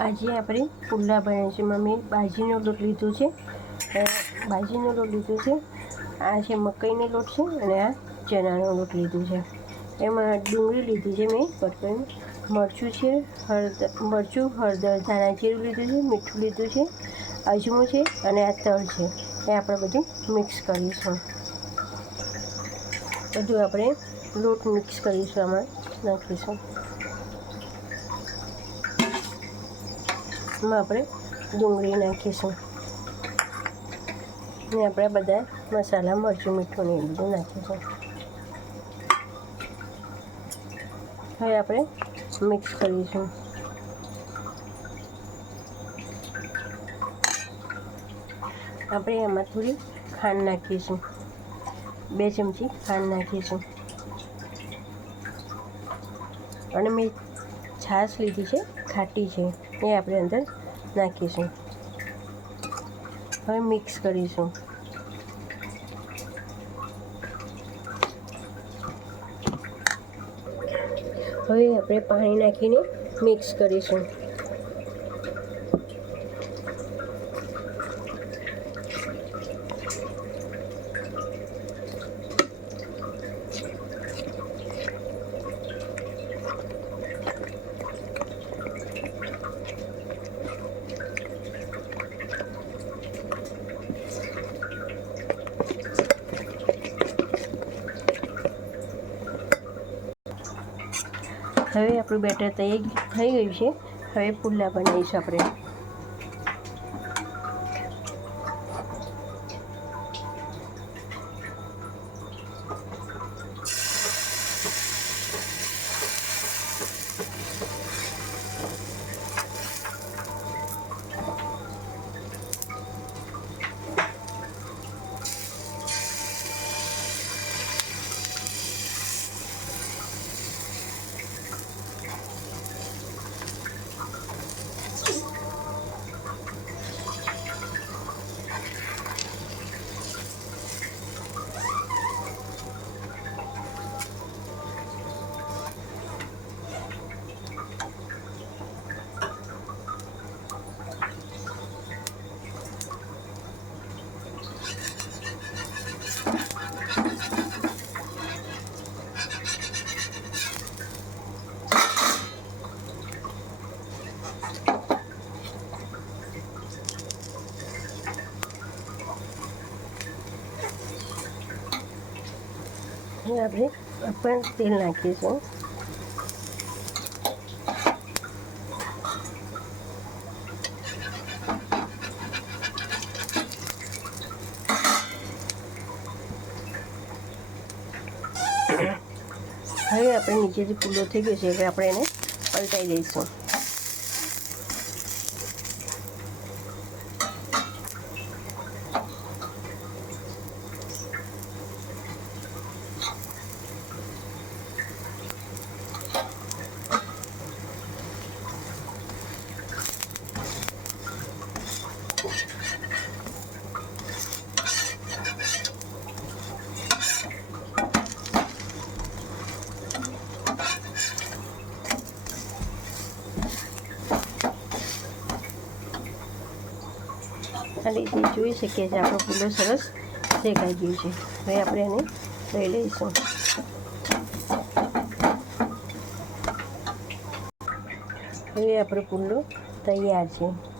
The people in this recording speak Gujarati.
આજે આપણે પુલ્લા બનાવીશું. મમ્મી બાજીનો લોટ લીધો છે, આ છે મકાઈનો લોટ છે અને આ ચણાનો લોટ લીધો છે. એમાં ડુંગળી લીધી છે મેં કટ કરીને, મરચું છે, હળદર, ધાણા જીરું લીધું છે, મીઠું લીધું છે, અજમો છે અને આ તલ છે. એ આપણે બધું મિક્સ કરીશું. બધું આપણે લોટ મિક્સ કરીશું, આમાં નાખીશું. એમાં આપણે ડુંગળી નાખીશું ને આપણે બધા મસાલા, મરચું, મીઠું ને એ બધું નાખીશું. હવે આપણે મિક્સ કરીશું. આપણે એમાં થોડી ખાંડ નાખીશું, 2 ચમચી ખાંડ નાખીશું. અને મેં છાશ લીધી છે, ખાટી છે, એ આપણે અંદર નાખીશું. હવે મિક્સ કરીશું. હવે આપણે પાણી નાખીને મિક્સ કરીશું. હવે આપણું બેટર તૈયાર થઈ ગયું છે. હવે પુલ્લા બનાવીશું આપણે. આપણે પણ તેલ નાખીશું. હવે આપણે નીચેથી પુલ્લો થઈ ગયો છે એટલે આપણે એને પલટાઈ દઈશું. આ રીતે જોઈ શકીએ છીએ આપણો પુલ્લો સરસ શેકાઈ ગયો છે. હવે આપણે એને લઈ લઈશું. હવે આપણો પુલ્લો તૈયાર છે.